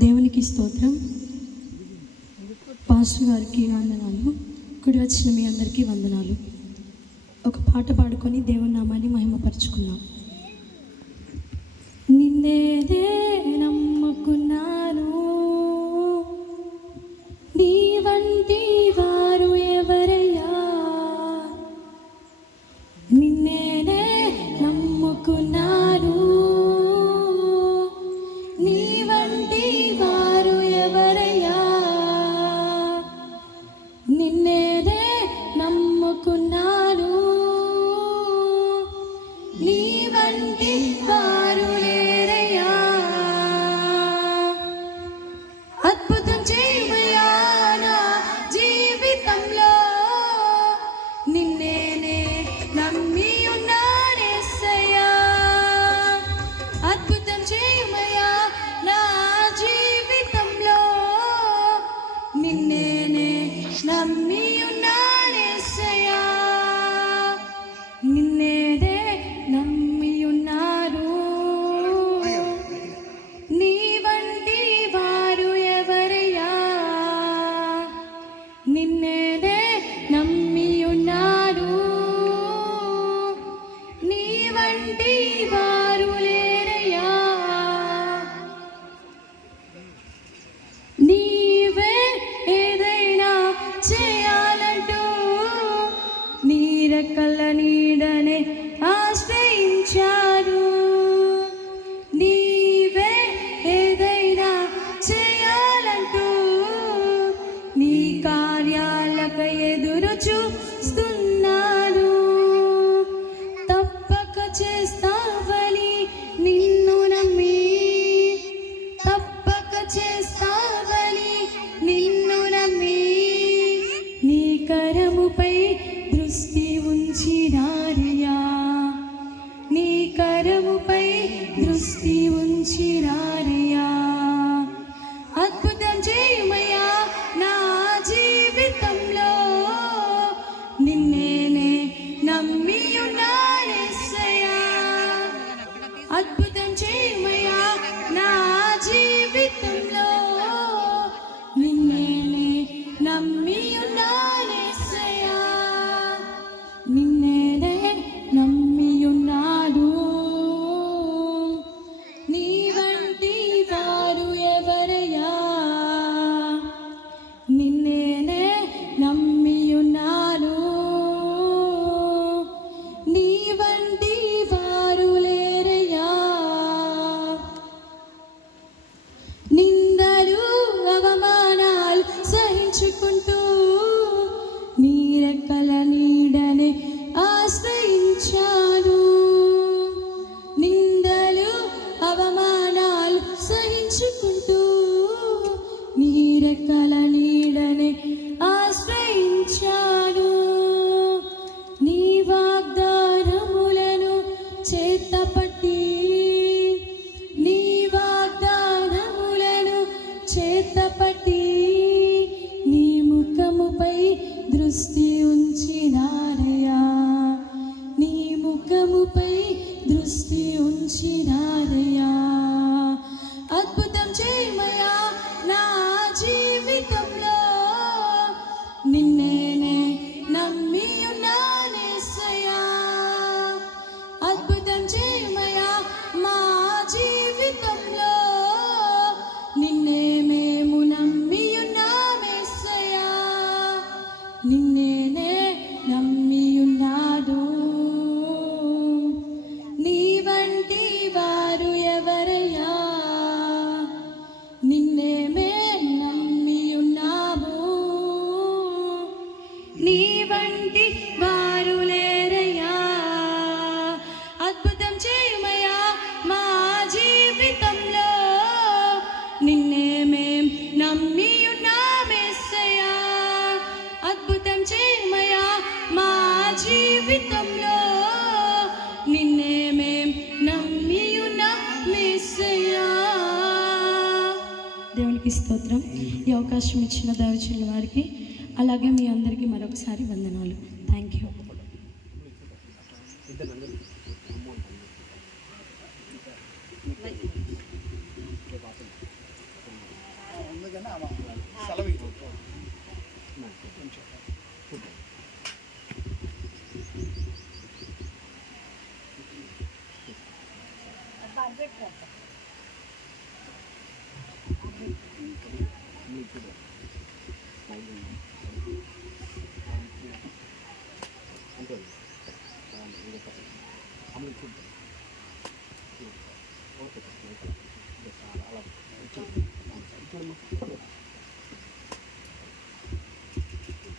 దేవునికి స్తోత్రం. పాస్టర్ గారికి వందనాలు. కుడి వచ్చిన మీ అందరికీ వందనాలు. ఒక పాట పాడుకొని దేవుని నామాన్ని మహిమపరుచుకుందాం. నిన్నేదే నమ్ముకున్నాను, నీ వంటి వారు ఎవరయ్యా. నిన్నేదే నమ్ముకున్నాను, నీ వంటి వారు ఎవరయ్యా. నిన్నేదే నమ్ముకున్నాను, నీ వంటి వారు లేరయ్యా. అద్భుతం చేయమయ్యా నా జీవితంలో, నిన్నేనే నమ్మి ఉన్నానేసయ్యా. అద్భుతం చేయమయ్యా నా జీవితంలో, నిన్నేనే నమ్మి ఉన్నానేసయ్యా. నిన్నేదే నమ్మి ఉన్నారు, నీ వంటి వారు ఎవరయ్యా. నిన్నేదే నమ్మి ఉన్నారు, నీ వంటి వారు లేరయ్యా. నీవే ఏదైనా చేయాలంటూ నీ రెక్కల నీడనే ఆశ్రయించారు. నీవే ఏదైనా చేయాలంటూ నీ కార్యాలకు ఎదురు చూస్తున్నారు. తప్పక చేస్తావని నిన్ను నమ్మి, తప్పక చేస్తావని నిన్ను నమ్మి, నీ కరముపై దృష్టి ఉంచినారయ్యా. నీ కరముపై దృష్టి ఉంచినారయ్యా. అద్భుతం చేయమయ్యా నా జీవితంలో, నిన్నేనే నమ్మి ఉన్నానేసయ్యా. అద్భుతం చేయమయ్యా నా జీవితంలో, నిన్నేనే నమ్మి ఉన్నానేసయ్యా. నిన్నేనే నమ్మి ఉన్నాడు, నీ వంటి వారు ఎవరయ్యా. నిన్నేనే నమ్మి ఉన్నాను, నీ వంటి వారు లేరయ్యా. నిందలు అవమానాలు సహించుకుంటూ నీ రెక్కల నీడనే ఆశ్రయించాను. నిందలు అవమానాలు సహించుకుంటూ నీ రెక్కల నీడనే ఆశ్రయించాను. నీ వాగ్దానములను చేతపట్టి, నీ వాగ్దానములను చేతపట్టి, నీ ముఖముపై దృష్టి ఉంచినారయ్యా. నీ ముఖముపై దృష్టి ఉంచినారయ్యా. అద్భుతం చేయమయ్యా నా జీవితంలో, నిన్నేనే నమ్మి ఉన్నానేసయ్యా. అద్భుతం చేయమయ్యా మా జీవితంలో, నిన్నే మేము నమ్మి ఉన్నామేసయ్యా. నిన్నేనే నమ్మి ఉన్నాడు, నీ వంటి వారు ఎవరయ్యా. నిన్నే మేం నమ్మి ఉన్నాము, నీ వంటి వారు లేరయ్యా. అద్భుతం చేయమయ్యా మా జీవితంలో, నిన్నే మేం నమ్మి ఉన్నామేసయ్యా. అద్భుతం చేయమయ్యా మా జీవితంలో, నిన్నే మేం నమ్మి ఉన్నామేసయ్యా. దేవునికి స్తోత్రం. ఈ అవకాశం ఇచ్చిన దైవజనుల వారికి, అలాగే మీ అందరికీ మరొకసారి వందనాలు. Thank you. అందుకని ఆమె సెలవు కొంచెం అలా